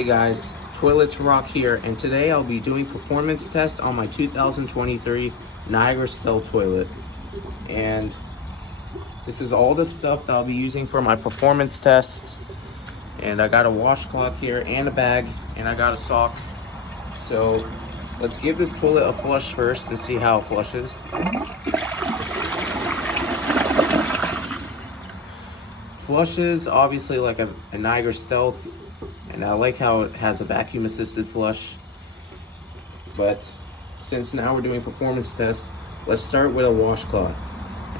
Hey guys, Toilets Rock here, and today I'll be doing performance test on my 2023 Niagara Stell toilet. And this is all the stuff that I'll be using for my performance test. And I got a washcloth here and a bag, and I got a sock. So let's give this toilet a flush first and see how it flushes. Flushes obviously like a Niagara Stell. And I like how it has a vacuum assisted flush. But since now we're doing performance test, let's start with a washcloth.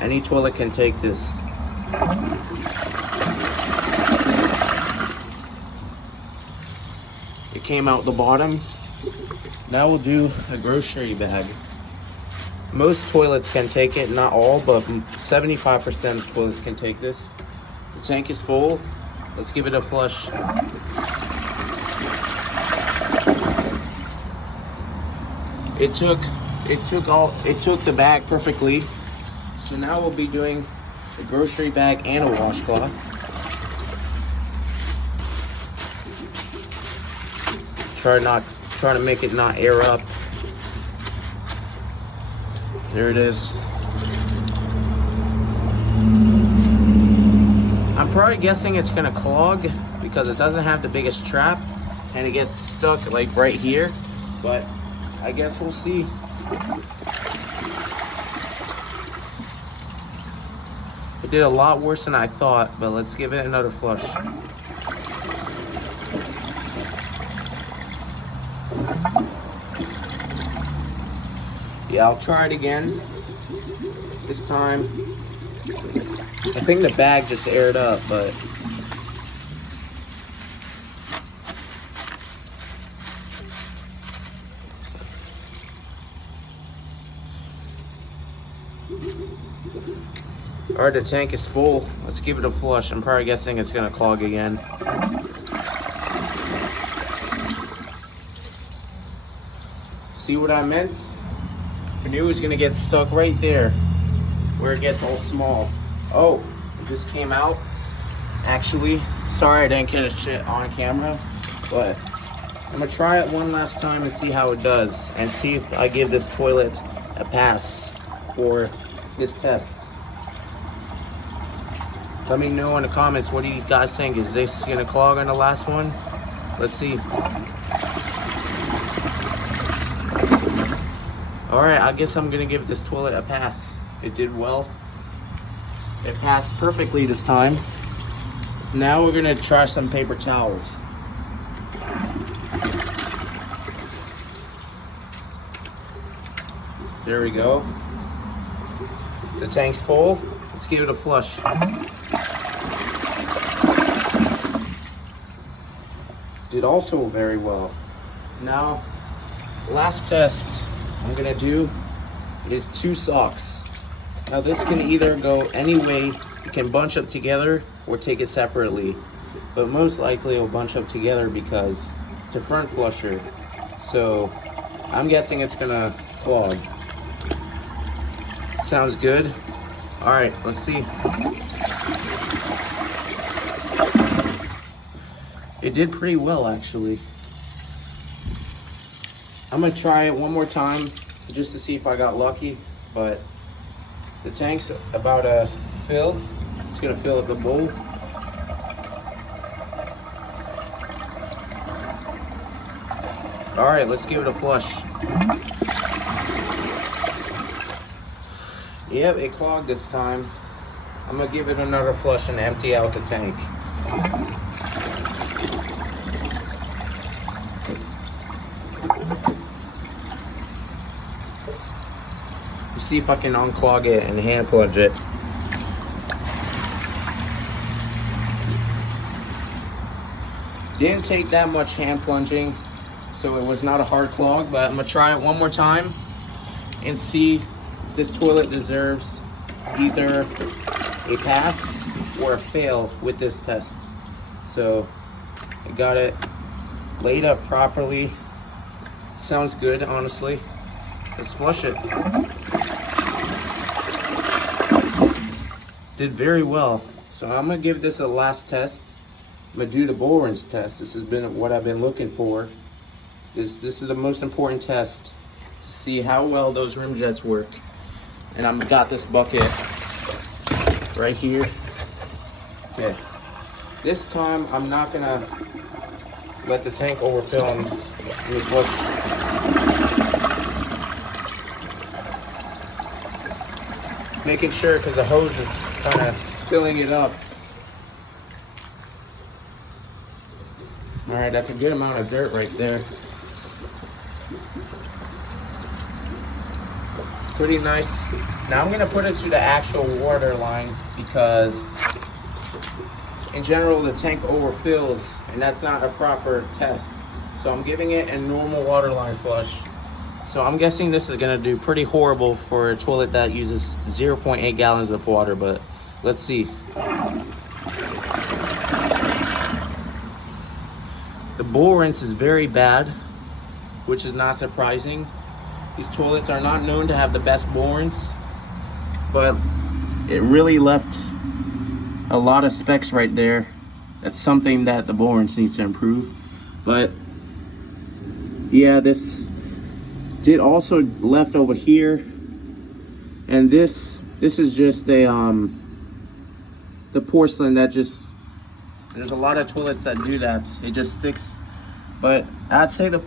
Any toilet can take this. It came out the bottom. Now we'll do a grocery bag. Most toilets can take it, not all, but 75% of toilets can take this. The tank is full. Let's give it a flush. It took the bag perfectly. So now we'll be doing a grocery bag and a washcloth. Try to make it not air up. There it is. I'm probably guessing it's gonna clog because it doesn't have the biggest trap and it gets stuck like right here, but I guess we'll see. It did a lot worse than I thought, but let's give it another flush. Yeah, I'll try it again. This time, I think the bag just aired up, but all right, the tank is full. Let's give it a flush. I'm probably guessing it's gonna clog again. See what I meant? I knew it was gonna get stuck right there where it gets all small. Oh, it just came out. Actually, sorry I didn't get a shit on camera, but I'm gonna try it one last time and see how it does and see if I give this toilet a pass for this test. Let me know in the comments, what do you guys think? Is this gonna clog on the last one? Let's see. All right, I guess I'm gonna give this toilet a pass. It did well. It passed perfectly this time. Now we're gonna try some paper towels. There we go. The tank's full. Let's give it a flush. Did also very well. Now, last test I'm gonna do is 2 socks. Now this can either go any way. You can bunch up together or take it separately, but most likely it'll bunch up together because it's a front flusher. So I'm guessing it's gonna clog. Sounds good. All right, let's see. It did pretty well, actually. I'm gonna try it one more time just to see if I got lucky, but the tank's about to fill. It's gonna fill up the bowl. All right, let's give it a flush. Yep, it clogged this time. I'm gonna give it another flush and empty out the tank. See if I can unclog it and hand plunge it. Didn't take that much hand plunging, so it was not a hard clog, but I'm gonna try it one more time and see if this toilet deserves either a pass or a fail with this test. So I got it laid up properly. Sounds good, honestly. Let's flush it. Did very well. So I'm gonna give this a last test I'm gonna do the bull rinse test. This has been what I've been looking for. This is the most important test to see how well those rim jets work. And I've got this bucket right here. Okay. This time I'm not gonna let the tank overfill on these flush. Making sure, because the hose is kind of filling it up. All right, that's a good amount of dirt right there. Pretty nice. Now I'm gonna put it to the actual water line because in general the tank overfills and that's not a proper test. So I'm giving it a normal water line flush. So I'm guessing this is gonna do pretty horrible for a toilet that uses 0.8 gallons of water, but let's see. The bull rinse is very bad, which is not surprising. These toilets are not known to have the best bull rinse, but it really left a lot of specks right there. That's something that the bull rinse needs to improve. But yeah, this did also left over here, and this is just a the porcelain that just, there's a lot of toilets that do that. It just sticks. But I'd say the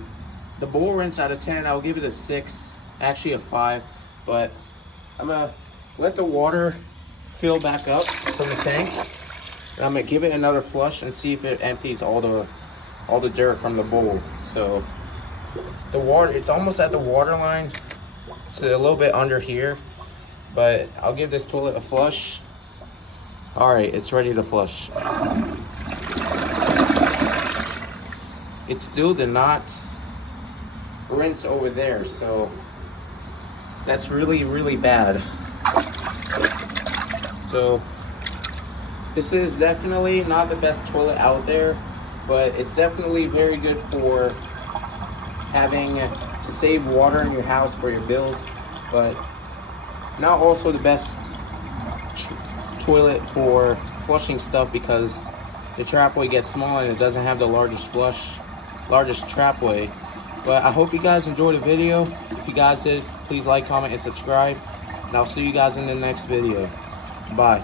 bull rinse out of 10, I'll give it a 6, actually a 5. But I'm gonna let the water fill back up from the tank. And I'm gonna give it another flush and see if it empties all the dirt from the bowl. So the water, it's almost at the water line to a little bit under here, but I'll give this toilet a flush. All right, it's ready to flush. It still did not rinse over there, so that's really, really bad. So this is definitely not the best toilet out there, but it's definitely very good for having to save water in your house for your bills, but not also the best toilet for flushing stuff because the trapway gets small and it doesn't have the largest trapway. But I hope you guys enjoyed the video. If you guys did, please like, comment, and subscribe. And I'll see you guys in the next video. Bye.